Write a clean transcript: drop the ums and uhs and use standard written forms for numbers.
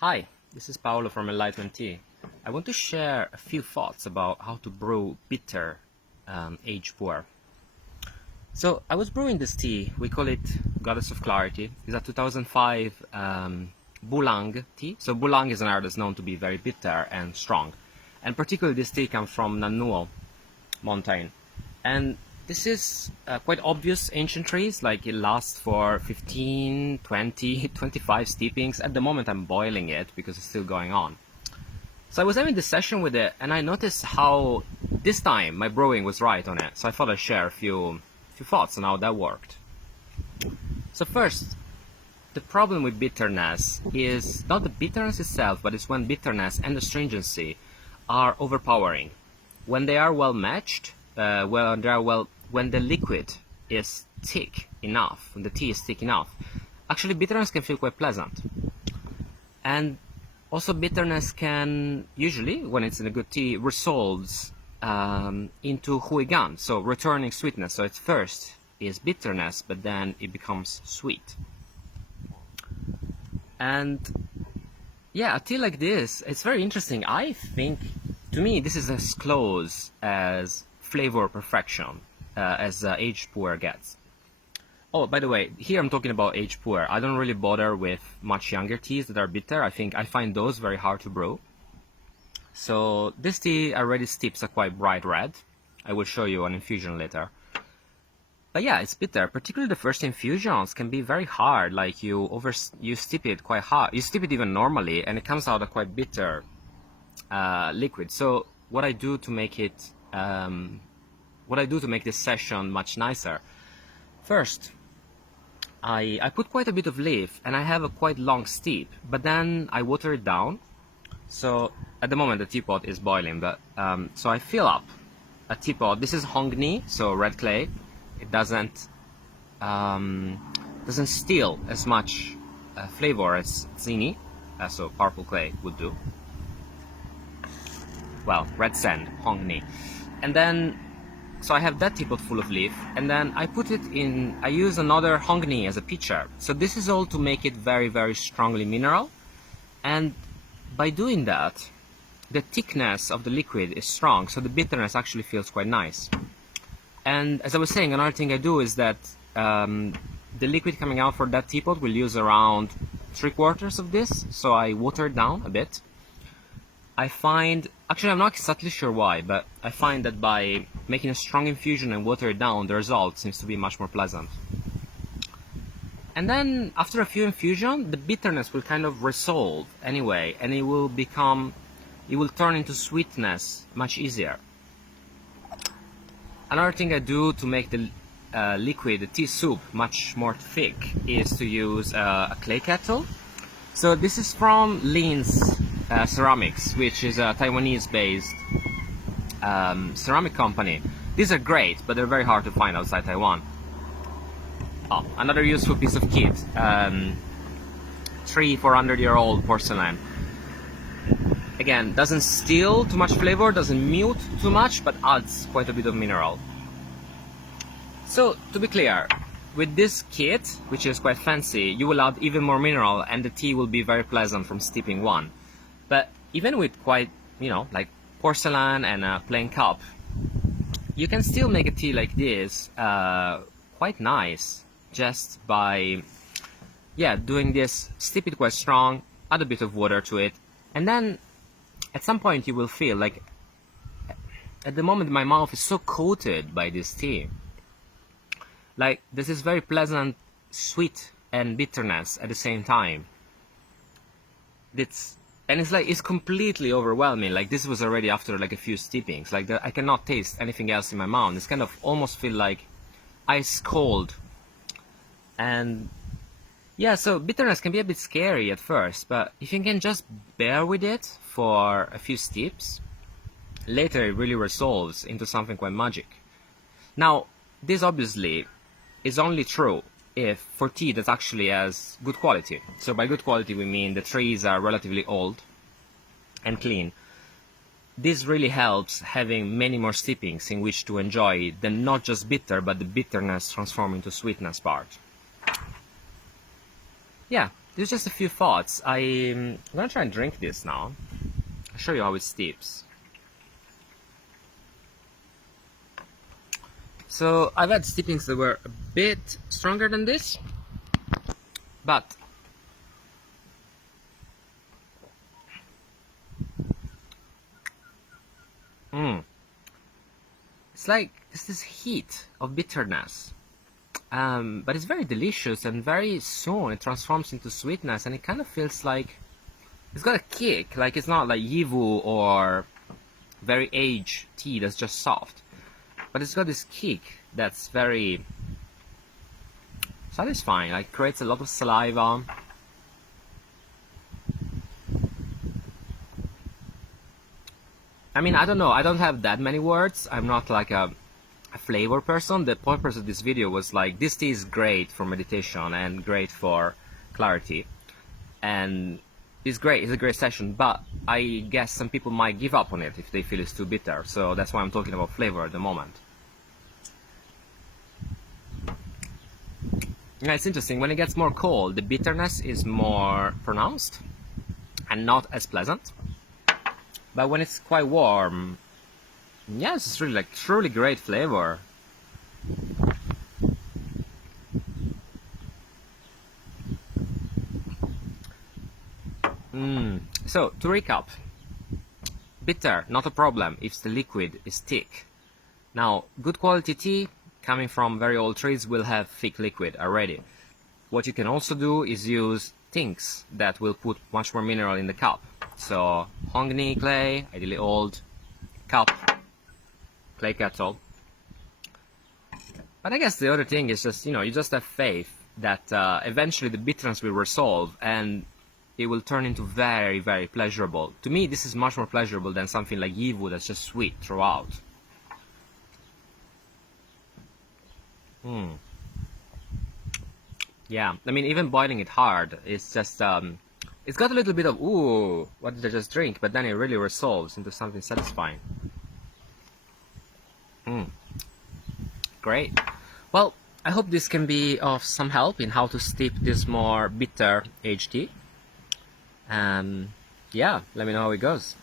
Hi, this is Paolo from Enlightenment Tea. I want to share a few thoughts about how to brew bitter aged puerh. So I was brewing this tea. We call it Goddess of Clarity. It's a 2005 Bulang tea. So Bulang is an art that's known to be very bitter and strong. And particularly this tea comes from Nanuo mountain. And this is quite obvious ancient trees, like it lasts for 15, 20, 25 steepings. At the moment I'm boiling it because it's still going on. So I was having this session with it and I noticed how this time my brewing was right on it. So I thought I'd share a few thoughts on how that worked. So first, the problem with bitterness is not the bitterness itself, but it's when bitterness and astringency are overpowering. When they are well matched, when the liquid is thick enough, when the tea is thick enough, actually bitterness can feel quite pleasant. And also bitterness can, usually, when it's in a good tea, resolves into huigan, so returning sweetness. So at first is bitterness, but then it becomes sweet. And yeah, a tea like this, it's very interesting. I think, to me, this is as close as flavor perfection as aged puerh gets. Oh, by the way, here I'm talking about aged puerh. I don't really bother with much younger teas that are bitter. I find those very hard to brew. So this tea already steeps a quite bright red. I will show you an infusion later. But yeah, it's bitter. Particularly the first infusions can be very hard. Like you steep it quite hard. You steep it even normally, and it comes out a quite bitter liquid. So what I do to make it, what I do to make this session much nicer. First, I put quite a bit of leaf, and I have a quite long steep. But then I water it down. So at the moment the teapot is boiling, but so I fill up a teapot. This is hongni, so red clay. It doesn't steal as much flavor as zini, so purple clay would do. Well, red sand, hongni. And then, so I have that teapot full of leaf, and then I put it in, I use another hongni as a pitcher. So this is all to make it very, very strongly mineral. And by doing that, the thickness of the liquid is strong, so the bitterness actually feels quite nice. And as I was saying, another thing I do is that the liquid coming out for that teapot will use around 3/4 of this, so I water it down a bit. I find, actually I'm not exactly sure why, but I find that by making a strong infusion and water it down, the result seems to be much more pleasant. And then after a few infusions, the bitterness will kind of resolve anyway, and it will turn into sweetness much easier. Another thing I do to make the liquid, the tea soup, much more thick is to use a clay kettle. So this is from Lin's Ceramics, which is a Taiwanese-based ceramic company. These are great, but they're very hard to find outside Taiwan. Oh, another useful piece of kit, 300-400-year-old porcelain. Again, doesn't steal too much flavor, doesn't mute too much, but adds quite a bit of mineral. So, to be clear, with this kit, which is quite fancy, you will add even more mineral and the tea will be very pleasant from steeping one. But even with quite, like porcelain and a plain cup, you can still make a tea like this quite nice just by, doing this, steep it quite strong, add a bit of water to it, and then at some point you will feel like, at the moment my mouth is so coated by this tea. Like, this is very pleasant, sweet and bitterness at the same time. It's like, it's completely overwhelming. Like, this was already after like a few steepings. Like, I cannot taste anything else in my mouth. It's kind of almost feel like ice cold. And yeah, so bitterness can be a bit scary at first, but if you can just bear with it for a few steeps, later it really resolves into something quite magic. Now, this obviously is only true if for tea that actually has good quality. So by good quality we mean the trees are relatively old and clean. This really helps having many more steepings in which to enjoy the not just bitter, but the bitterness transformed into sweetness part. Yeah, there's just a few thoughts. I'm gonna try and drink this now. I'll show you how it steeps. So I've had steepings that were a bit stronger than this, but it's like it's this heat of bitterness, but it's very delicious, and very soon it transforms into sweetness, and it kind of feels like it's got a kick. Like it's not like yivu or very aged tea that's just soft, but it's got this kick that's very satisfying. Like creates a lot of saliva. I mean, I don't know. I don't have that many words. I'm not like a flavor person. The purpose of this video was like, this tea is great for meditation and great for clarity, and it's great. It's a great session, but I guess some people might give up on it if they feel it's too bitter. So that's why I'm talking about flavor at the moment. Yeah, it's interesting. When it gets more cold, the bitterness is more pronounced and not as pleasant. But when it's quite warm, yeah, it's really like truly great flavor. So to recap, bitter, not a problem if the liquid is thick. Now, good quality tea coming from very old trees will have thick liquid already. What you can also do is use things that will put much more mineral in the cup. So mahogany clay, ideally old, cup, clay kettle. But I guess the other thing is just, you just have faith that eventually the bitterness will resolve and it will turn into very, very pleasurable. To me, this is much more pleasurable than something like yivu that's just sweet throughout. Yeah, I mean, even boiling it hard, it's just, it's got a little bit of, ooh, what did I just drink? But then it really resolves into something satisfying. Great. Well, I hope this can be of some help in how to steep this more bitter aged tea. Yeah, let me know how it goes.